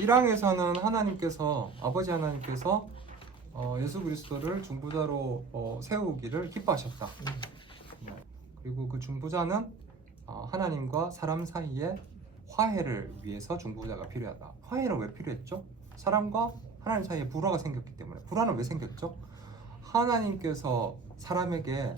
1항에서는 하나님께서 아버지 하나님께서 예수 그리스도를 중보자로 세우기를 기뻐하셨다. 네. 그리고 그 중보자는 하나님과 사람 사이에 화해를 위해서 중보자가 필요하다. 화해는 왜 필요했죠? 사람과 하나님 사이에 불화가 생겼기 때문에. 불화는 왜 생겼죠? 하나님께서 사람에게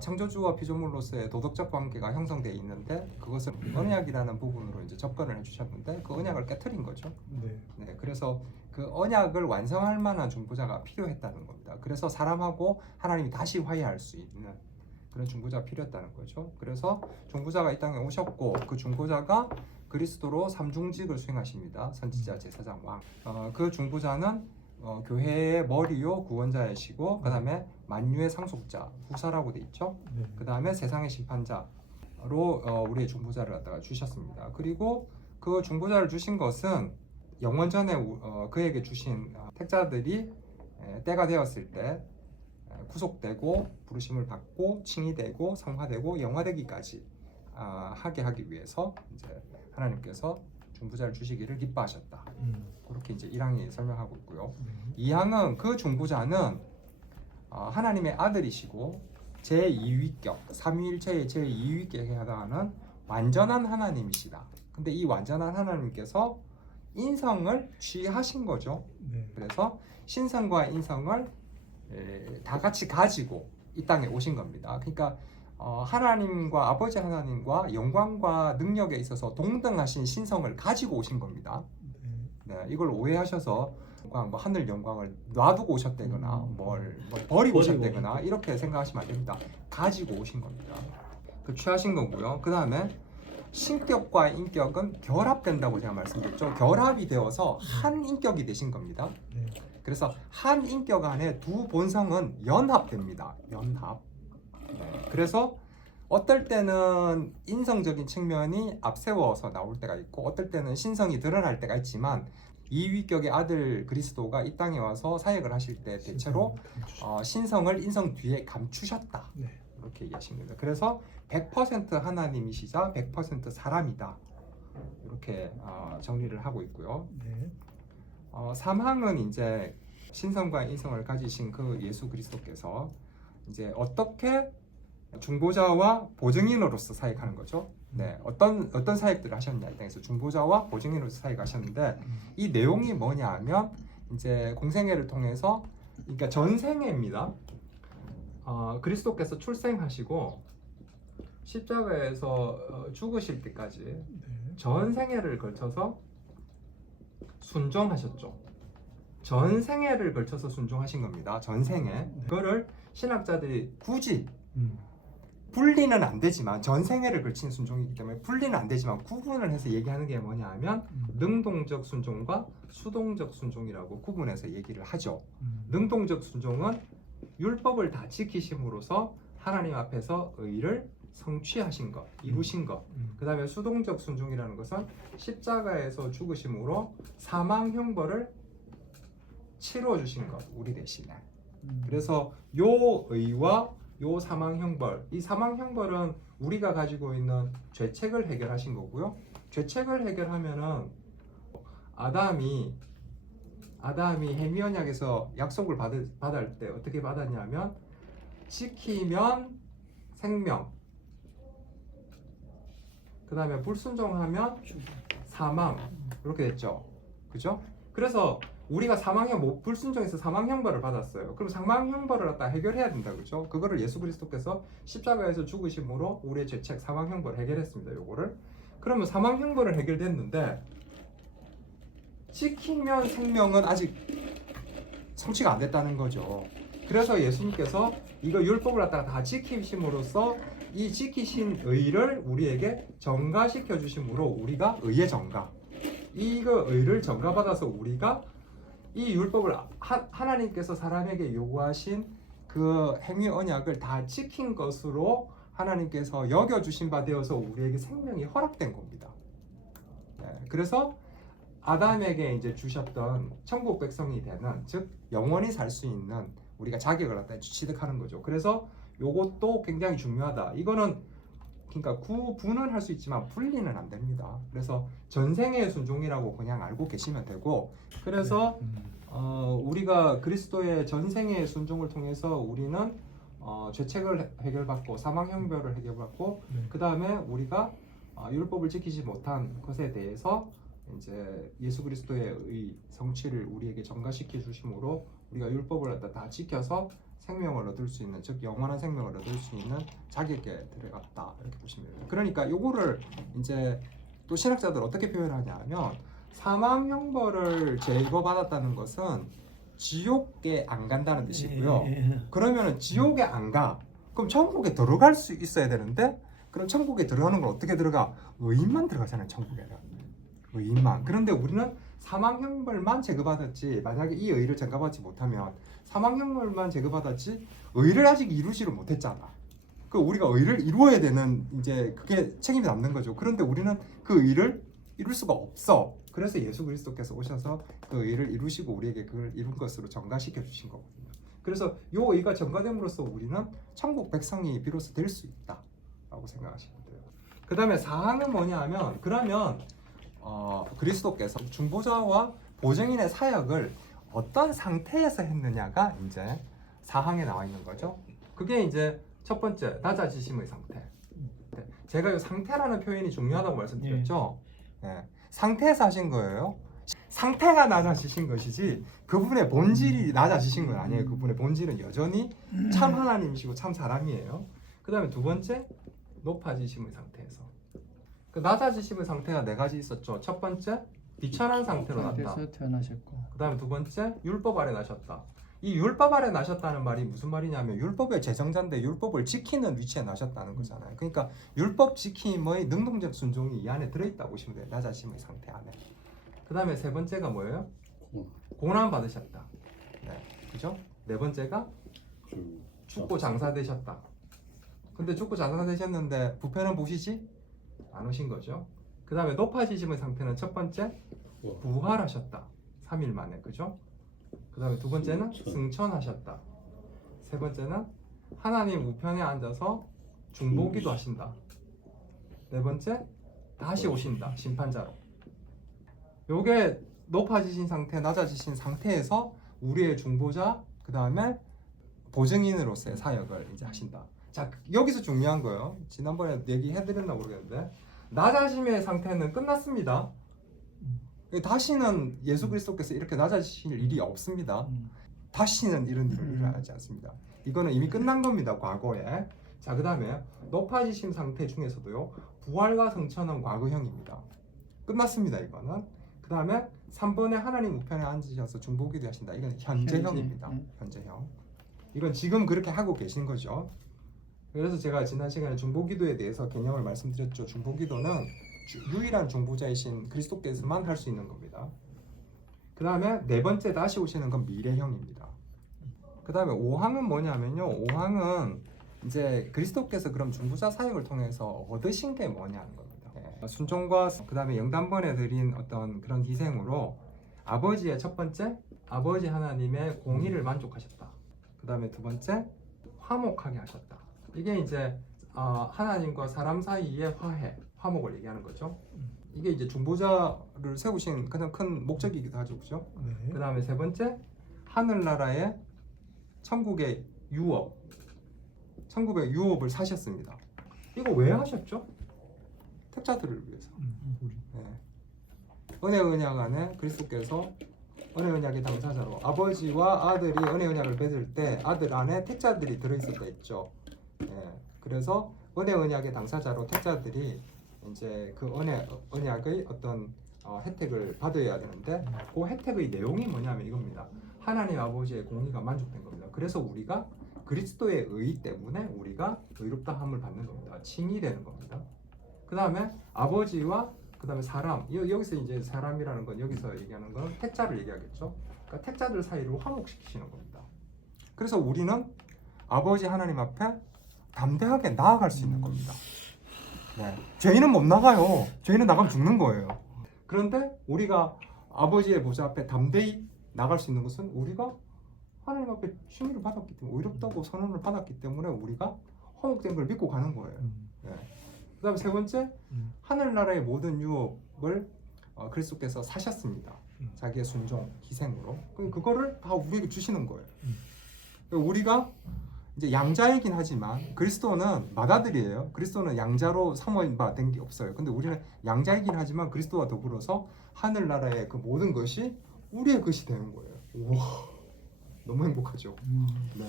창조주와 피조물로서의 도덕적 관계가 형성되어 있는데 그것을 언약이라는 부분으로 이제 접근을 해주셨는데 그 언약을 깨트린 거죠. 네, 그래서 그 언약을 완성할 만한 중보자가 필요했다는 겁니다. 그래서 사람하고 하나님이 다시 화해할 수 있는 그런 중보자가 필요했다는 거죠. 그래서 중보자가 이 땅에 오셨고 그 중보자가 그리스도로 삼중직을 수행하십니다. 선지자, 제사장, 왕. 그 중보자는 교회의 머리요 구원자이시고 그 다음에 만유의 상속자, 후사라고 돼 있죠. 그 다음에 세상의 심판자로 우리의 중보자를 갖다가 주셨습니다. 그리고 그 중보자를 주신 것은 영원 전에 그에게 주신 택자들이 때가 되었을 때 구속되고 부르심을 받고 칭의되고 성화되고 영화되기까지 하게 하기 위해서 이제 하나님께서 중보자를 주시기를 기뻐하셨다. 그렇게 이제 1항이 설명하고 있고요. 2항은 그 중보자는 하나님의 아들이시고 제2위격, 삼위일체의 제2위격에 해당하는 완전한 하나님이시다. 근데 이 완전한 하나님께서 인성을 취하신 거죠. 그래서 신성과 인성을 다 같이 가지고 이 땅에 오신 겁니다. 그러니까 하나님과 아버지 하나님과 영광과 능력에 있어서 동등하신 신성을 가지고 오신 겁니다. 네, 이걸 오해하셔서 뭐 하늘 영광을 놔두고 오셨다거나 뭘 버리고 오셨다거나 이렇게 생각하시면 안 됩니다. 가지고 오신 겁니다. 그 취하신 거고요. 그 다음에 신격과 인격은 결합된다고 제가 말씀드렸죠. 결합이 되어서 한 인격이 되신 겁니다. 그래서 한 인격 안에 두 본성은 연합됩니다. 연합. 네. 그래서 어떨 때는 인성적인 측면이 앞세워서 나올 때가 있고 어떨 때는 신성이 드러날 때가 있지만 이위격의 아들 그리스도가 이 땅에 와서 사역을 하실 때 대체로 신성을 인성 뒤에 감추셨다. 이렇게 얘기하신 겁니다. 그래서 100% 하나님이시자 100% 사람이다. 이렇게 정리를 하고 있고요. 3항은 이제 신성과 인성을 가지신 그 예수 그리스도께서 이제 어떻게 중보자와 보증인으로서 사역하는 거죠. 네, 어떤 사역들을 하셨냐 이 땅에서 중보자와 보증인으로서 사역하셨는데 이 내용이 뭐냐하면 이제 공생애를 통해서 그러니까 전생애입니다. 그리스도께서 출생하시고 십자가에서 죽으실 때까지 전생애를 걸쳐서 순종하셨죠. 전생애를 걸쳐서 순종하신 겁니다. 전생애. 그거를 신학자들이 굳이 분리는 안 되지만 전생애를 걸친 순종이기 때문에 분리는 안 되지만 구분을 해서 얘기하는 게 뭐냐 하면 능동적 순종과 수동적 순종이라고 구분해서 얘기를 하죠. 능동적 순종은 율법을 다 지키심으로써 하나님 앞에서 의를 성취하신 것, 이루신 것. 그 다음에 수동적 순종이라는 것은 십자가에서 죽으심으로 사망 형벌을 치러 주신 것, 우리 대신에. 그래서 요 의와 요 사망 형벌, 이 사망 형벌은 우리가 가지고 있는 죄책을 해결하신 거고요. 죄책을 해결하면은 아담이 해미 언약에서 약속을 받을 때 어떻게 받았냐면 지키면 생명, 그 다음에 불순종하면 사망, 이렇게 됐죠. 그죠? 그래서 우리가 불순종해서 사망 형벌을 받았어요. 그럼 사망 형벌을 갖다 해결해야 된다, 그죠? 그거를 예수 그리스도께서 십자가에서 죽으심으로 우리의 죄책 사망 형벌을 해결했습니다. 요거를. 그러면 사망 형벌을 해결됐는데 지키면 생명은 아직 성취가 안 됐다는 거죠. 그래서 예수님께서 이거 율법을 갖다가 다 지키심으로써 이 지키신 의를 우리에게 전가시켜 주심으로 우리가 의의 전가, 이거 의를 전가받아서 우리가 이 율법을 하나님께서 사람에게 요구하신 그 행위 언약을 다 지킨 것으로 하나님께서 여겨주신 바 되어서 우리에게 생명이 허락된 겁니다. 네, 그래서 아담에게 이제 주셨던 천국 백성이 되는, 즉 영원히 살 수 있는 우리가 자격을 갖다 취득하는 거죠. 그래서 요것도 굉장히 중요하다. 이거는 그러니까 구분은 할 수 있지만 분리는 안 됩니다. 그래서 전생의 순종이라고 그냥 알고 계시면 되고, 그래서 우리가 그리스도의 전생의 순종을 통해서 우리는 죄책을 해결받고 사망 형벌을 해결받고, 그 다음에 우리가 율법을 지키지 못한 것에 대해서 이제 예수 그리스도의 성취를 우리에게 전가시켜 주심으로 우리가 율법을 다 지켜서 생명을 얻을 수 있는, 즉 영원한 생명을 얻을 수 있는 자격에 들어갔다, 이렇게 보시면 됩니다. 그러니까 요거를 이제 또 신학자들 어떻게 표현하냐면, 사망 형벌을 제거받았다는 것은 지옥에 안 간다는 뜻이고요. 그러면은 지옥에 안 가. 그럼 천국에 들어갈 수 있어야 되는데, 그럼 천국에 들어가는 건 어떻게 들어가? 의인만 들어가잖아요, 천국에는. 의인만. 그런데 우리는 사망 형벌만 제거받았지, 만약에 이 의를 제거받지 못하면 사망 형벌만 제거받았지 의를 아직 이루지를 못했잖아. 그 우리가 의를 이루어야 되는, 이제 그게 책임이 남는 거죠. 그런데 우리는 그 의를 이룰 수가 없어. 그래서 예수 그리스도께서 오셔서 그 의를 이루시고 우리에게 그걸 이룬 것으로 전가시켜 주신 거거든요. 그래서 이 의가 전가됨으로써 우리는 천국 백성이 비로소 될 수 있다라고 생각하시면 돼요. 그 다음에 사항은 뭐냐 하면, 그러면 그리스도께서 중보자와 보증인의 사역을 어떤 상태에서 했느냐가 이제 사항에 나와 있는 거죠. 그게 이제 첫 번째, 낮아지심의 상태. 제가 이 상태라는 표현이 중요하다고 말씀드렸죠. 네. 상태에서 하신 거예요. 상태가 낮아지신 것이지 그분의 본질이 낮아지신 건 아니에요. 그분의 본질은 여전히 참 하나님이시고 참 사람이에요. 그 다음에 두 번째, 높아지심의 상태에서. 그 낮아지심의 상태가 네 가지 있었죠. 첫 번째, 비천한 상태로 났다. 그 다음에 두 번째, 율법 아래 나셨다. 이 율법 아래 나셨다는 말이 무슨 말이냐면, 율법의 제정자인데 율법을 지키는 위치에 나셨다는 거잖아요. 그러니까 율법 지킴의 능동적 순종이 이 안에 들어있다고 보시면 돼요. 낮아지심의 상태 안에. 그 다음에 세 번째가 뭐예요? 고난 받으셨다. 네, 그죠? 네 번째가 죽고 장사 되셨다. 근데 죽고 장사 되셨는데 부패는 보시지 안 오신 거죠. 그 다음에 높아지심의 상태는 첫 번째, 부활하셨다. 3일 만에, 그죠? 그 다음에 두 번째는 승천하셨다. 세 번째는 하나님 우편에 앉아서 중보기도 하신다. 네 번째, 다시 오신다. 심판자로. 요게 높아지신 상태, 낮아지신 상태에서 우리의 중보자, 그 다음에 보증인으로서의 사역을 이제 하신다. 자, 여기서 중요한 거예요. 지난번에 얘기해드렸나 모르겠는데, 낮아짐의 상태는 끝났습니다. 다시는 예수 그리스도께서 이렇게 낮아지실 일이 없습니다. 다시는 이런 일을 일어나지 않습니다. 이거는 이미 끝난 겁니다, 과거에. 자, 그 다음에 높아지신 상태 중에서도요, 부활과 승천은 과거형입니다. 끝났습니다, 이거는. 그 다음에 3번에 하나님 우편에 앉으셔서 중보기도 하신다. 이건 현재형입니다. 현재형. 이건 지금 그렇게 하고 계신 거죠. 그래서 제가 지난 시간에 중보기도에 대해서 개념을 말씀드렸죠. 중보기도는 유일한 중보자이신 그리스도께서만 할 수 있는 겁니다. 그 다음에 네 번째, 다시 오시는 건 미래형입니다. 그 다음에 5항은 뭐냐면요, 5항은 이제 그리스도께서 그럼 중보자 사역을 통해서 얻으신 게 뭐냐는 겁니다. 순종과 그 다음에 영단번에 드린 어떤 그런 희생으로 아버지의 첫 번째, 아버지 하나님의 공의를 만족하셨다. 그 다음에 두 번째, 화목하게 하셨다. 이게 이제 하나님과 사람 사이의 화목을 얘기하는 거죠. 이게 이제 중보자를 세우신 가장 큰 목적이기도 하죠, 그죠? 네. 그 다음에 세 번째, 하늘나라의 천국의 유업, 천국의 유업을 사셨습니다. 이거 왜 하셨죠? 택자들을 위해서. 네. 은혜 언약 안에 그리스도께서 은혜 언약의 당사자로 아버지와 아들이 은혜 언약을 맺을 때 아들 안에 택자들이 들어있었다 했죠. 네. 그래서 은혜 언약의 당사자로 택자들이 이제 그 은혜 언약의 어떤 혜택을 받아야 되는데, 그 혜택의 내용이 뭐냐면 이겁니다. 하나님 아버지의 공의가 만족된 겁니다. 그래서 우리가 그리스도의 의 때문에 우리가 의롭다함을 받는 겁니다. 칭이 되는 겁니다. 그 다음에 아버지와 그 다음에 사람, 여기서 이제 사람이라는 건 여기서 얘기하는 건 택자를 얘기하겠죠. 그러니까 택자들 사이를 화목시키시는 겁니다. 그래서 우리는 아버지 하나님 앞에 담대하게 나아갈 수 있는 겁니다. 네. 죄인은 못 나가요. 죄인은 나가면 죽는 거예요. 그런데 우리가 아버지의 보좌 앞에 담대히 나갈 수 있는 것은 우리가 하나님 앞에 칭의를 받았기 때문에, 의롭다고 선언을 받았기 때문에 우리가 화목된 걸 믿고 가는 거예요. 네. 그다음에 세 번째, 하늘나라의 모든 유업을 그리스도께서 사셨습니다. 자기의 순종, 희생으로. 그럼 그거를 다 우리에게 주시는 거예요. 그러니까 우리가 이제 양자이긴 하지만 그리스도는 맏아들이에요. 그리스도는 양자로 사모된 게 없어요. 근데 우리는 양자이긴 하지만 그리스도와 더불어서 하늘나라의 그 모든 것이 우리의 것이 되는 거예요. 우와, 너무 행복하죠. 네.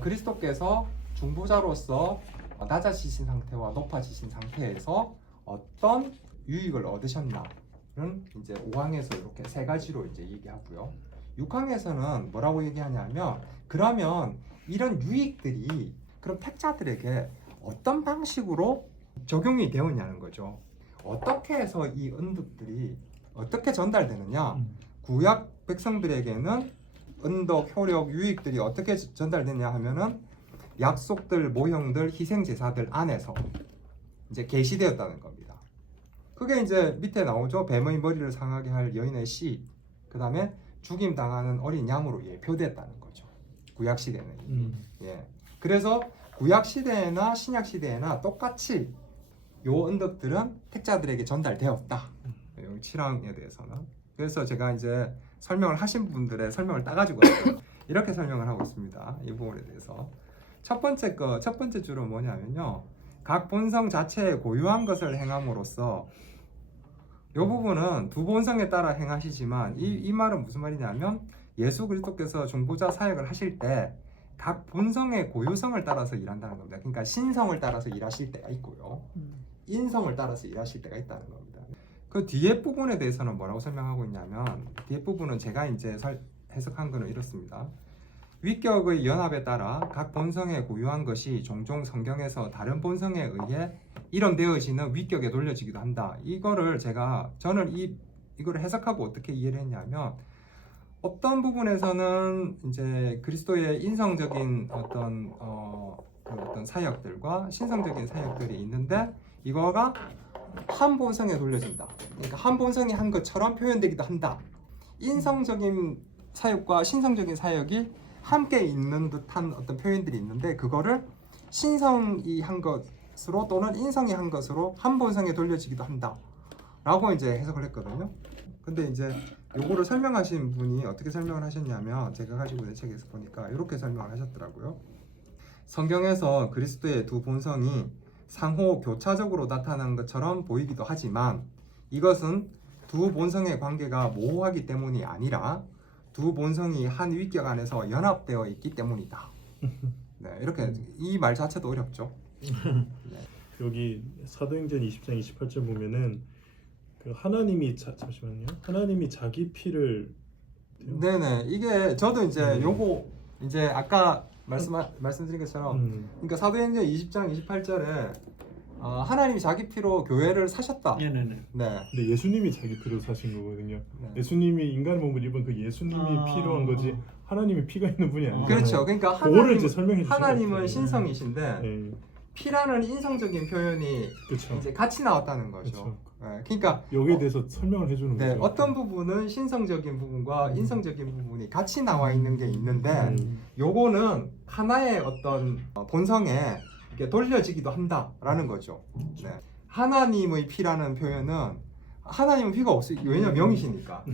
그리스도께서 중보자로서 낮아지신 상태와 높아지신 상태에서 어떤 유익을 얻으셨나는 이제 5항에서 이렇게 세 가지로 이제 얘기하고요. 6항에서는 뭐라고 얘기하냐면, 그러면 이런 유익들이 그럼 택자들에게 어떤 방식으로 적용이 되었냐는 거죠. 어떻게 해서 이 은덕들이 어떻게 전달되느냐? 구약 백성들에게는 은덕, 효력, 유익들이 어떻게 전달되냐 하면은 약속들, 모형들, 희생 제사들 안에서 이제 계시되었다는 겁니다. 그게 이제 밑에 나오죠. 뱀의 머리를 상하게 할 여인의 씨, 그 다음에 죽임 당하는 어린 양으로 예표됐다는 거죠. 구약 시대는. 예. 그래서 구약 시대나 신약 시대나 똑같이 요 은덕들은 택자들에게 전달되었다. 7항에 대해서는. 그래서 제가 이제 설명을 하신 분들의 설명을 따가지고 이렇게 설명을 하고 있습니다. 이 부분에 대해서. 첫 번째 줄은 뭐냐면요. 각 본성 자체에 고유한 것을 행함으로써, 이 부분은 두 본성에 따라 행하시지만 이 말은 무슨 말이냐면, 예수 그리스도께서 중보자 사역을 하실 때 각 본성의 고유성을 따라서 일한다는 겁니다. 그러니까 신성을 따라서 일하실 때가 있고요, 인성을 따라서 일하실 때가 있다는 겁니다. 그 뒤에 부분에 대해서는 뭐라고 설명하고 있냐면, 뒤에 부분은 제가 이제 해석한 거는 이렇습니다. 위격의 연합에 따라 각 본성에 고유한 것이 종종 성경에서 다른 본성에 의해 이론되어지는 위격에 돌려지기도 한다. 저는 이거를 해석하고 어떻게 이해를 했냐면, 어떤 부분에서는 이제 그리스도의 인성적인 어떤 사역들과 신성적인 사역들이 있는데, 이거가 한 본성에 돌려진다. 그러니까 한 본성이 한 것처럼 표현되기도 한다. 인성적인 사역과 신성적인 사역이 함께 있는 듯한 어떤 표현들이 있는데, 그거를 신성이 한 것으로 또는 인성이 한 것으로 한 본성에 돌려지기도 한다 라고 이제 해석을 했거든요. 근데 이제 요거를 설명하신 분이 어떻게 설명을 하셨냐면, 제가 가지고 있는 책에서 보니까 이렇게 설명을 하셨더라고요. 성경에서 그리스도의 두 본성이 상호 교차적으로 나타난 것처럼 보이기도 하지만, 이것은 두 본성의 관계가 모호하기 때문이 아니라 두 본성이 한 위격 안에서 연합되어 있기 때문이다. 네, 이렇게 이 말 자체도 어렵죠. 네. 여기 사도행전 20장 28절 보면은 그 하나님이 잠시만요. 하나님이 자기 피를 네네, 이게 저도 이제 요거 이제 아까 말씀드린 것처럼 그러니까 사도행전 20장 28절에 하나님이 자기 피로 교회를 사셨다. 네네네. 네. 근데 예수님이 자기 피로 사신 거거든요. 네. 예수님이 인간의 몸을 입은 그 예수님이 필요한 거지 하나님이 피가 있는 분이 아니잖아요. 그렇죠. 그러니까 그거를 이제 설명해 주신 하나님은 거죠. 신성이신데 네. 피라는 인성적인 표현이 그렇죠. 이제 같이 나왔다는 거죠. 그렇죠. 네. 그러니까 여기에 대해서 설명을 해주는 네, 거죠. 어떤 부분은 신성적인 부분과 인성적인 부분이 같이 나와 있는 게 있는데, 요거는 하나의 어떤 본성에 이렇게 돌려지기도 한다라는 거죠. 네. 하나님의 피라는 표현은 하나님은 피가 왜냐면 영이시니까.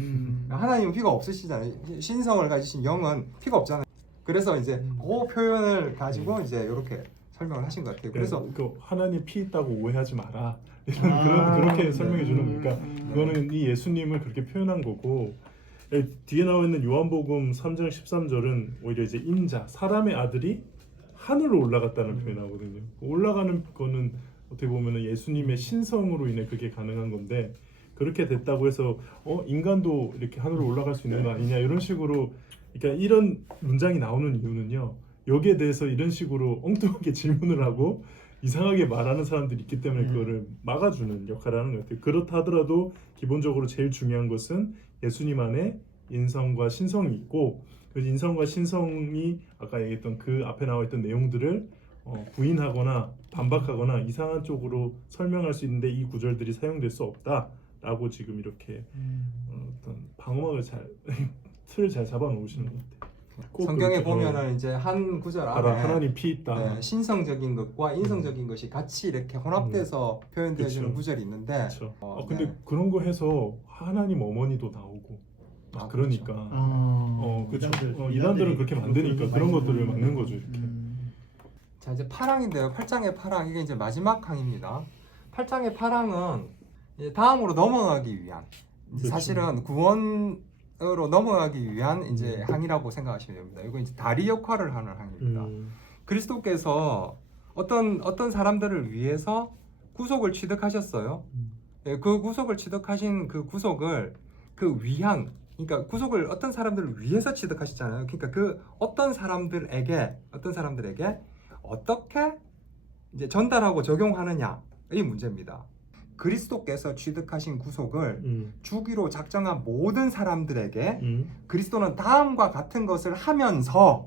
하나님은 피가 없으시잖아요. 신성을 가지신 영은 피가 없잖아요. 그래서 이제 그 표현을 가지고 이제 이렇게 설명을 하신 것 같아요. 그래서 그 하나님 피 있다고 오해하지 마라. 그렇게 설명해 주는 거니까 그거는 이 예수님을 그렇게 표현한 거고, 뒤에 나와 있는 요한복음 3장 13절은 오히려 이제 인자, 사람의 아들이 하늘로 올라갔다는 표현하거든요. 올라가는 거는 어떻게 보면은 예수님의 신성으로 인해 그게 가능한 건데, 그렇게 됐다고 해서 인간도 이렇게 하늘로 올라갈 수 있는 거 아니냐 이런 식으로, 그러니까 이런 문장이 나오는 이유는요, 여기에 대해서 이런 식으로 엉뚱하게 질문을 하고 이상하게 말하는 사람들이 있기 때문에 그거를 막아주는 역할을 하는 것 같아요. 그렇다 하더라도 기본적으로 제일 중요한 것은 예수님 안에 인성과 신성이 있고, 그 인성과 신성이 아까 얘기했던 그 앞에 나와 있던 내용들을 부인하거나 반박하거나 이상한 쪽으로 설명할 수 있는데 이 구절들이 사용될 수 없다라고 지금 이렇게 어떤 방어막을 틀을 잘 잡아 놓으시는 것 같아요. 꼭 성경에 그렇게, 보면은 이제 한 구절 안에 봐라 하나님 피 있다. 네, 신성적인 것과 인성적인 것이 같이 이렇게 혼합돼서 표현되어지는 그쵸. 구절이 있는데 그렇죠. 근데 네. 그런 거 해서 하나님 어머니도 나오고 아, 그러니까 그렇죠. 이단들, 이단들은 그렇게 만드니까 그런 것들을 많이 막는 거죠 이렇게. 자 이제 파랑인데요. 8장의 파랑 이게 이제 마지막 항입니다. 8장의 파랑은 이제 다음으로 넘어가기 위한 이제 그렇죠. 사실은 구원으로 넘어가기 위한 이제 항이라고 생각하시면 됩니다. 이거 이제 다리 역할을 하는 항입니다. 그리스도께서 어떤 사람들을 위해서 구속을 취득하셨어요. 예, 그 구속을 취득하신 그 구속을 그 위한 그러니까 구속을 어떤 사람들을 위해서 취득하시잖아요. 그러니까 그 어떤 사람들에게 어떻게 이제 전달하고 적용하느냐 이 문제입니다. 그리스도께서 취득하신 구속을 주기로 작정한 모든 사람들에게 그리스도는 다음과 같은 것을 하면서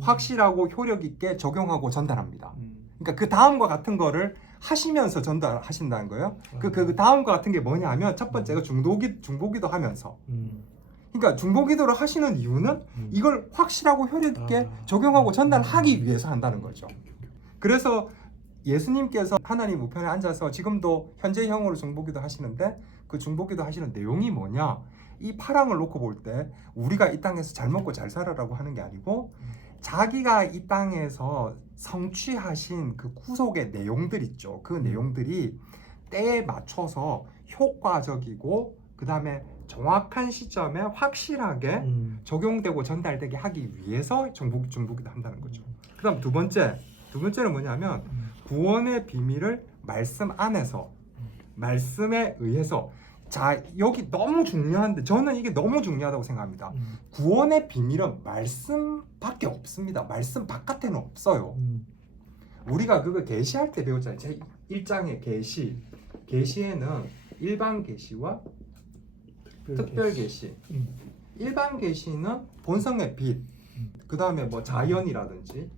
확실하고 효력 있게 적용하고 전달합니다. 그러니까 그 다음과 같은 거를 하시면서 전달하신다는 거예요. 그 다음과 같은 게 뭐냐 하면 첫 번째가 중보기도 하면서 그러니까 중보기도를 하시는 이유는 이걸 확실하고 효력 있게 적용하고 전달하기 위해서 한다는 거죠. 그래서 예수님께서 하나님 우편에 앉아서 지금도 현재형으로 중보기도 하시는데 그 중보기도 하시는 내용이 뭐냐? 이 파랑을 놓고 볼 때 우리가 이 땅에서 잘 먹고 잘 살아라고 하는 게 아니고 자기가 이 땅에서 성취하신 그 구속의 내용들 있죠. 그 내용들이 때에 맞춰서 효과적이고 그 다음에 정확한 시점에 확실하게 적용되고 전달되게 하기 위해서 중보기도 한다는 거죠. 그 다음 두 번째는 뭐냐면 구원의 비밀을 말씀 안에서 말씀에 의해서 자 여기 너무 중요한데 저는 이게 너무 중요하다고 생각합니다. 구원의 비밀은 말씀밖에 없습니다. 말씀 바깥에는 없어요. 우리가 그거 계시할 때 배웠잖아요. 제 1장의 계시에는 일반 계시와 특별 계시. 일반 계시는 본성의 빛, 그 다음에 뭐 자연이라든지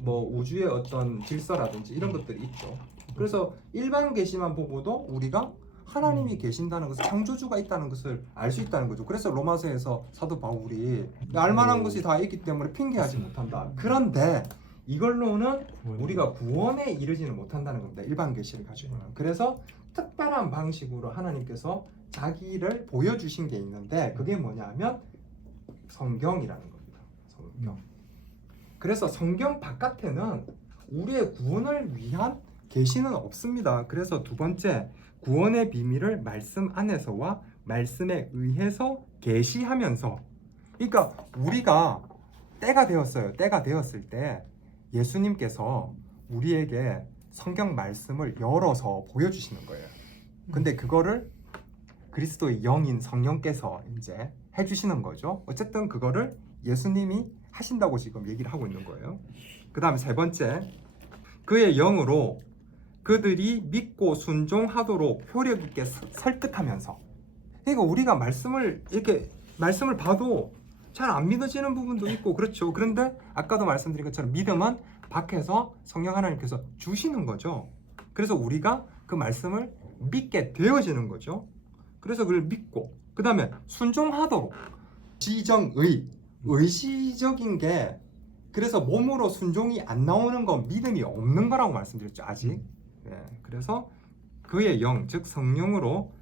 뭐 우주의 어떤 질서라든지 이런 것들이 있죠. 그래서 일반 계시만 보고도 우리가 하나님이 계신다는 것을 창조주가 있다는 것을 알 수 있다는 거죠. 그래서 로마서에서 사도 바울이 알만한 것이 다 있기 때문에 핑계하지 못한다. 그런데 이걸로는 우리가 구원에 이르지는 못한다는 겁니다. 일반 계시를 가지고는. 그래서 특별한 방식으로 하나님께서 자기를 보여주신 게 있는데 그게 뭐냐면 성경이라는 겁니다. 성경. 그래서 성경 바깥에는 우리의 구원을 위한 계시는 없습니다. 그래서 두 번째, 구원의 비밀을 말씀 안에서와 말씀에 의해서 계시하면서, 그러니까 우리가 때가 되었어요. 때가 되었을 때 예수님께서 우리에게 성경 말씀을 열어서 보여주시는 거예요. 근데 그거를 그리스도의 영인 성령께서 이제 해주시는 거죠. 어쨌든 그거를 예수님이 하신다고 지금 얘기를 하고 있는 거예요. 그 다음에 세 번째, 그의 영으로 그들이 믿고 순종하도록 효력 있게 설득하면서. 그러니까 우리가 말씀을 봐도 잘 안 믿어지는 부분도 있고 그렇죠. 그런데 아까도 말씀드린 것처럼 믿음은 밖에서 성령 하나님께서 주시는 거죠. 그래서 우리가 그 말씀을 믿게 되어지는 거죠. 그래서 그걸 믿고 그 다음에 순종하도록 의시적인 게 그래서 몸으로 순종이 안 나오는 건 믿음이 없는 거라고 말씀드렸죠. 아직. 네, 그래서 그의 영, 즉 성령으로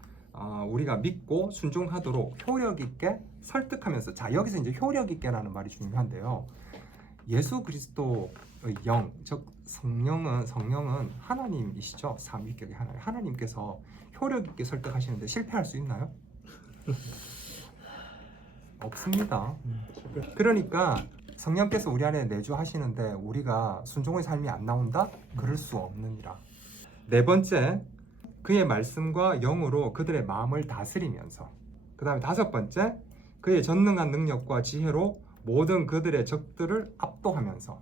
우리가 믿고 순종하도록 효력 있게 설득하면서, 자 여기서 이제 효력 있게라는 말이 중요한데요. 예수 그리스도의 영, 즉 성령은 하나님이시죠. 삼위격의 하나님께서 효력 있게 설득하시는데 실패할 수 있나요? 없습니다. 그러니까 성령께서 우리 안에 내주하시는데 우리가 순종의 삶이 안 나온다? 그럴 수 없느니라. 네 번째, 그의 말씀과 영으로 그들의 마음을 다스리면서, 그 다음에 다섯 번째, 그의 전능한 능력과 지혜로 모든 그들의 적들을 압도하면서.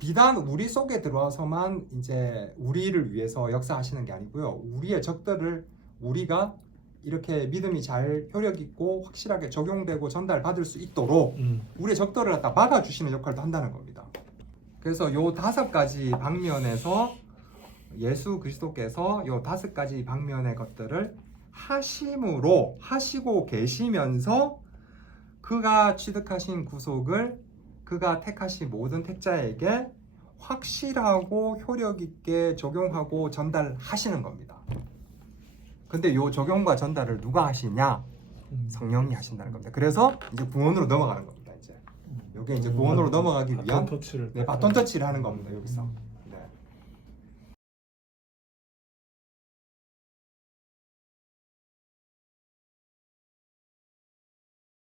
비단 우리 속에 들어와서만 이제 우리를 위해서 역사하시는 게 아니고요. 우리의 적들을 우리가 이렇게 믿음이 잘 효력 있고 확실하게 적용되고 전달받을 수 있도록 우리의 적들을 갖다 막아주시는 역할도 한다는 겁니다. 그래서 요 다섯 가지 방면에서 예수 그리스도께서 요 다섯 가지 방면의 것들을 하시고 계시면서 그가 취득하신 구속을 그가 택하신 모든 택자에게 확실하고 효력 있게 적용하고 전달하시는 겁니다. 근데 요 적용과 전달을 누가 하시냐? 성령이 하신다는 겁니다. 그래서 이제 구원으로 넘어가는 겁니다. 이제 요게 이제 구원으로 넘어가기 위한 바톤 터치를 바톤 터치를 하는 겁니다. 여기서